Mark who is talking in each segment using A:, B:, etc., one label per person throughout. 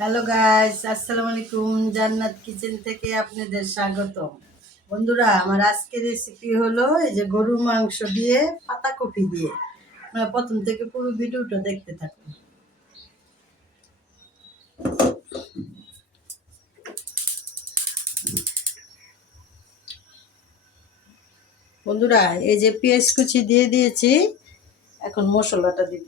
A: Hello guys, আসসালামু আলাইকুম, জান্নাত কিচেন থেকে আপনাদের স্বাগত বন্ধুরা, আমার আজকের রেসিপি হলো এই যে গরুর মাংস দিয়ে পাতাকপি দিয়ে। আপনারা প্রথম থেকে পুরো ভিডিওটা দেখতে থাকুন। বন্ধুরা, এই যে পেঁয়াজ কুচি দিয়ে দিয়েছি, এখন মশলাটা দিব।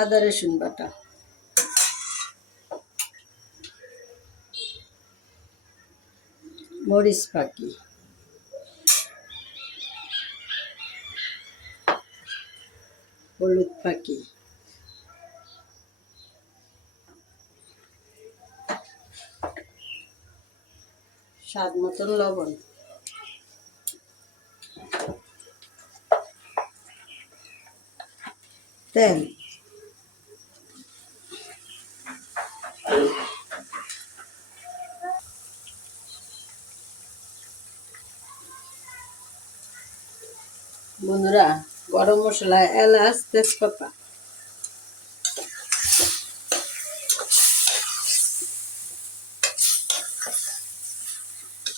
A: আদা রসুন বাটা। মরিচ পাখি হলুদ পাখি স্বাদ মতন লবণ। তেল বন্ধুরা গরম মশলা এলাচ তেজপাতা।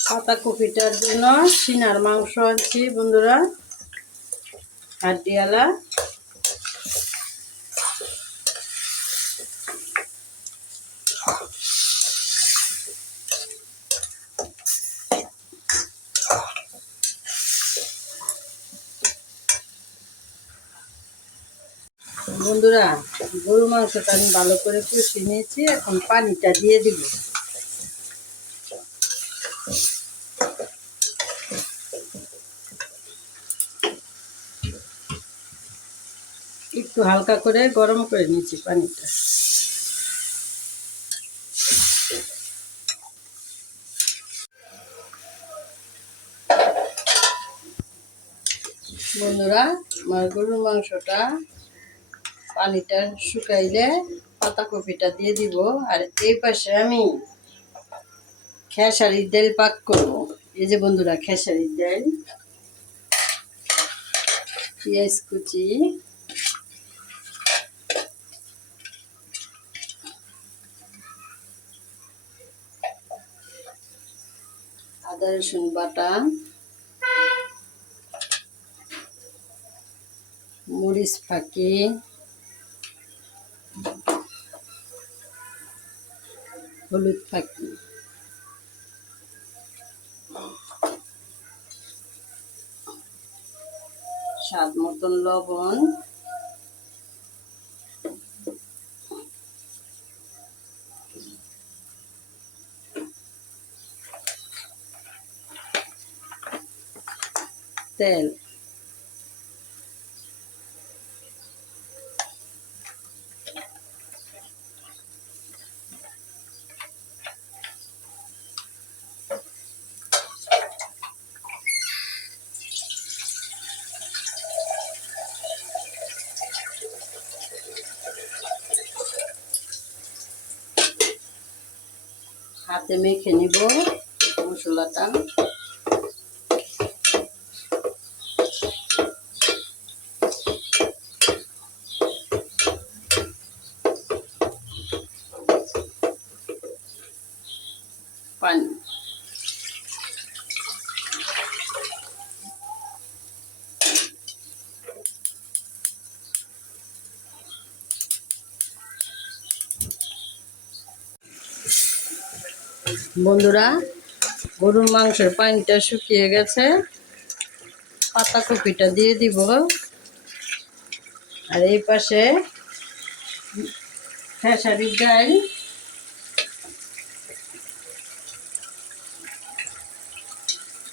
A: পাতা কপিটার জন্য সিনার মাংস আনছি বন্ধুরা। হাড্ডিয়ালা বন্ধুরা গরু মাংসটা আমি ভালো করে কষিয়ে নিয়েছি, এখন পানিটা দিয়ে দিব। একটু হালকা করে গরম করে নিয়েছি পানিটা। বন্ধুরা, আমার গরুর মাংসটা পানিটা শুকাইলে পাতাকপিটা দিয়ে দিব। আর এই পাশে আমি খেসারির ডাল পাক করব। এই যে বন্ধুরা খেসারির ডাল পেঁয়াজ কুচি, আদা, রসুন বাটা, মরিচ ফাঁকি হলুদ ফাঁকি স্বাদ মতন লবণ। তেল। হাতে মেখে নিব মশলাটা। বন্ধুরা, গরুর মাংসের পানিটা শুকিয়ে গেছে। পাতাকপিটা দিয়ে দিব। আর এই পাশে খেসারির ডাল।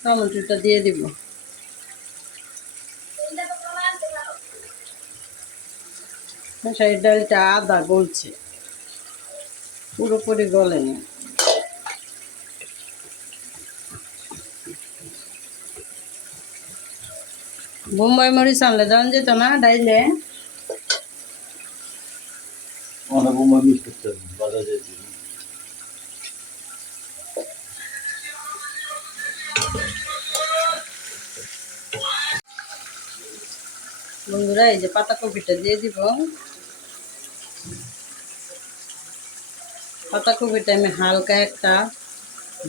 A: টমেটোটা দিয়ে দিব। খেসারির ডালটা আদা গলছে। পুরোপুরি গলেনি। বোম্বাই মরিচ আনলে দেওয়া যেত না ডাইলে? বন্ধুরা এই যে পাতাকপিটা দিয়ে দিব। পাতাকপিটা আমি হালকা একটা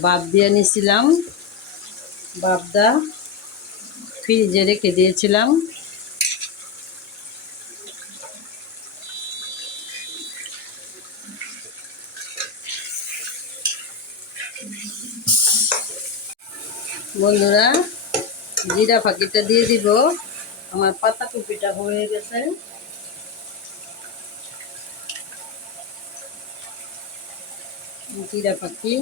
A: বাপ দিয়ে নিছিলাম। বাপদা ফ্রিজে রেখে দিয়েছিলাম। বন্ধুরা জিরা ফাঁকিটা দিয়ে দিব। আমার পাতাকপিটা হয়ে গেছে। জিরা পাখি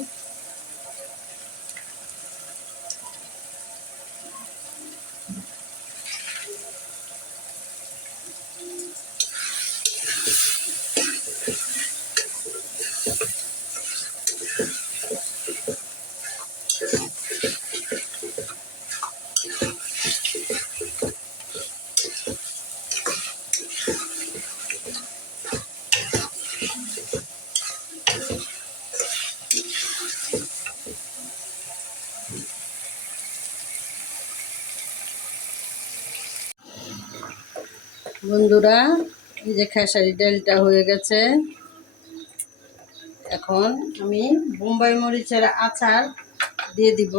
A: বন্ধুরা এই যে খেসারি ডালটা হয়ে গেছে। এখন আমি বোম্বাই মরিচের আচার দিয়ে দিব।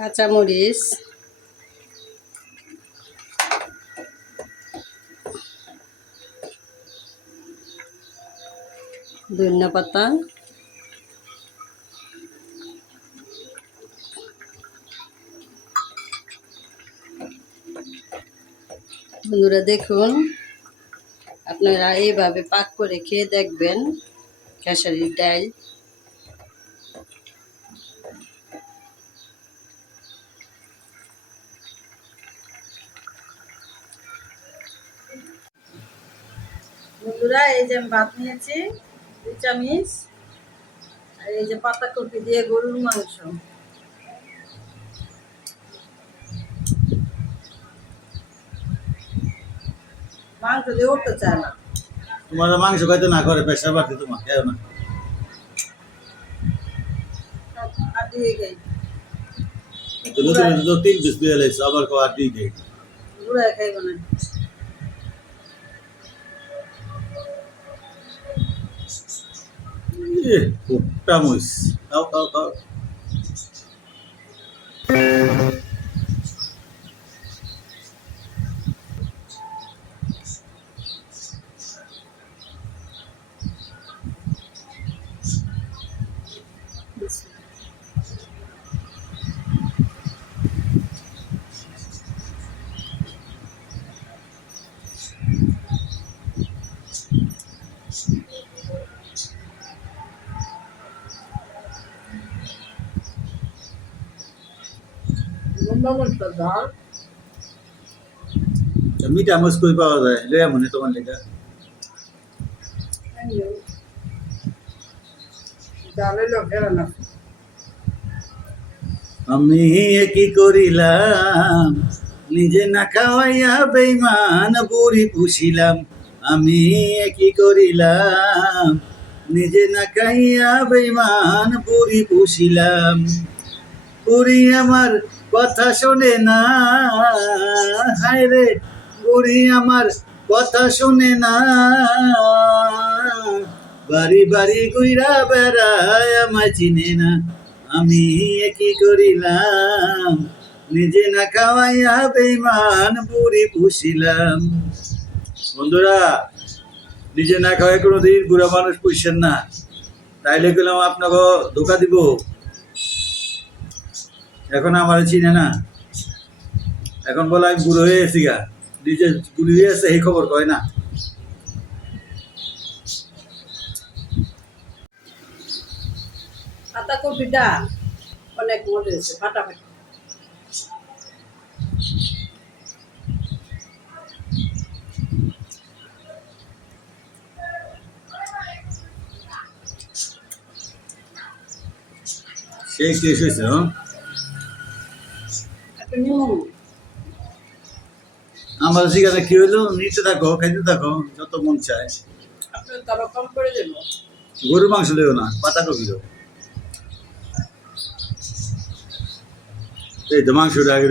A: কাঁচামরিচ। ধনিয়া পাতা। বন্ধুরা দেখুন আপনারা এইভাবে পাক করে খেয়ে দেখবেন খেসারির ডাল। আমি ভাত নিয়েছি চামিচ আর এই যে পাতাকপি দিয়ে গরুর মাংস। মাংস দিয়ে উঠতে চায় না।
B: তোমার মাংস খাইতে না করে প্রেশার বাড়তে তোমার খেও না
A: আর দিয়ে গেই
B: নতুন নতুন তিন পিস দিয়ে লাইছো আবার কো আর দিয়ে
A: খাইব না।
B: e voltamos. Au, au, au. আও মিঠা মস কই পাওয়া যায়? লয়া মনে তোমার
A: না
B: আমি কি করিলাম, নিজে না খাওয়াইয়া বেইমান বুড়ি পুষিলাম। আমি কি করিলাম, নিজে না খাইয়া বেইমান বুড়ি পুষিলাম। বুড়ি আমার কথা শোনে না। হায় রে, বুড়ি আমার কথা শোনে না। বাড়ি বাড়ি গুইরা বেড়ায়, আমায় চিনে না। আমি কি করিলাম, নিজে না খাওয়াইয়া বেমান বুড়ি পুষিলাম। বন্ধুরা, নিজে না খাওয়াই কোনোদিন বুড়া মানুষ পুষছেন না। তাইলে গেলাম আপনাকে ধোকা দিব। এখন আমার চিনে না। এখন বলে আমি বুড়ো হয়ে গেছি গা। নিজে বুড়ি হয়ে আছে এই খবর কয় না।
A: পাতাকপিটা অনেক মজা হয়েছে ফাটাফাটি।
B: সেই শেষ হয়েছে হ্যাঁ আমার সেখানে কি হইল? নিতে থাকো খাইতে থাকো যত মন চায়।
A: দেবো।
B: গরুর মাংস লেও না পাতা কপি দাও এই তো মাংসটা আগে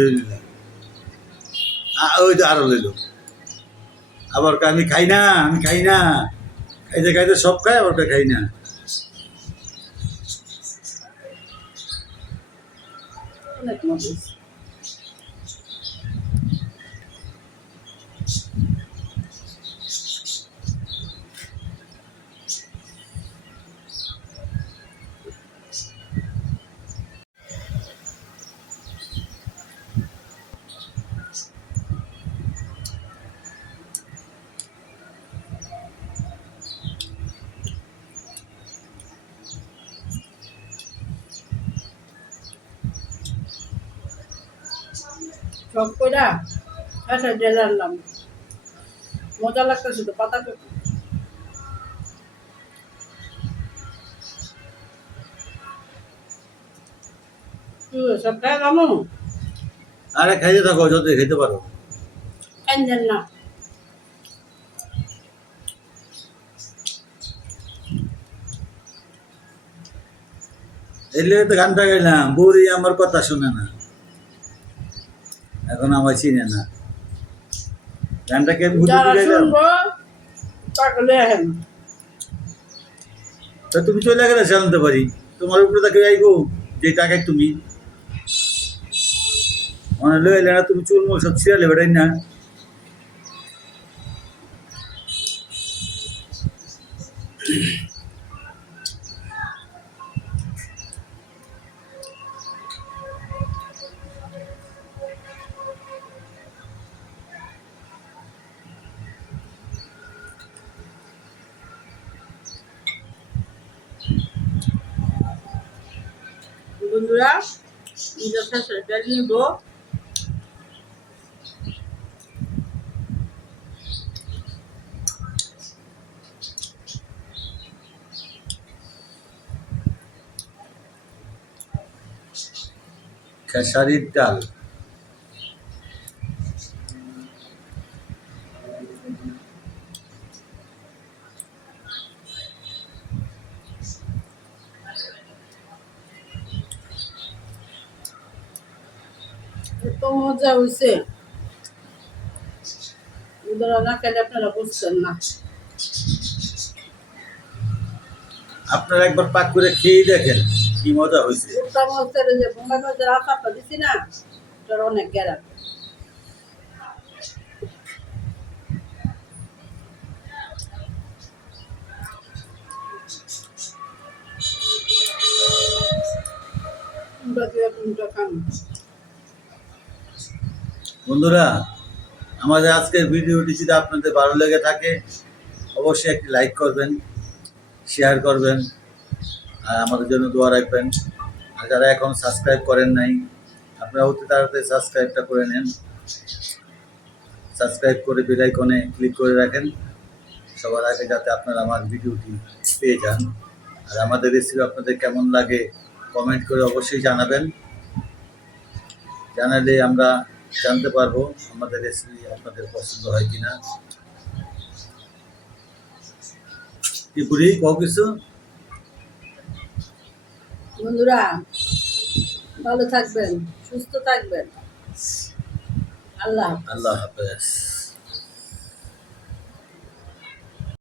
B: ওই তো আরও লইল। আবার আমি খাই না আমি খাই না। খাইতে খাইতে সব খাই আবার খাই না।
A: অনেক সব কইরা আচ্ছা জেলে আনলাম। মজা লাগতেছে তো পাতা কপি সব খাই লামো
B: আরে খাইতে থাকো যত খাইতে পারো।
A: কান্দেন না।
B: এলে তো গানটা গাইলাম বুড়ি আমার কথা শুনে না। এখন আমার চিনে না। গানটাকে তা তুমি চলে গেলে জানতে পারি। তোমার উপরে তাকে আইবো যে টাকায় তুমি। মানে লয়ে এলে না তুমি চুল মুল সব ছিঁড়ালে বেড়াই না।
A: নিব
B: খেসারির ডাল
A: এত মজা হয়েছে ওদের না খেলে আপনারা বুঝছেন না
B: আপনারা একবার পাক করে খেয়েই দেখেন কি মজা হয়েছে
A: ভুট্টা মজের যে বোম্বাই মজের আচারটা দিছি না ওটার অনেক গ্যারান খান
B: বন্ধুরা, আমাদের আজকের ভিডিওটি যদি আপনাদের ভালো লেগে থাকে, অবশ্যই একটি লাইক করবেন, শেয়ার করবেন, আর আমাদের জন্য দোয়া রাখবেন। আর যারা এখন সাবস্ক্রাইব করেন নাই, আপনারা অতি তাড়াতাড়ি সাবস্ক্রাইবটা করে নেন। সাবস্ক্রাইব করে বেল আইকনে ক্লিক করে রাখেন, সবার আগে যাতে আপনারা আমার ভিডিওটি পেয়ে যান। আর আমাদের রেসিপি আপনাদের কেমন লাগে, কমেন্ট করে অবশ্যই জানাবেন। জানালে আমরা জানতে পারব আমাদের রেসিপি আপনাদের পছন্দ হয় কিনা। কও কিছু?
A: বন্ধুরা ভালো থাকবেন সুস্থ থাকবেন। আল্লাহ
B: আল্লাহ হাফেজ।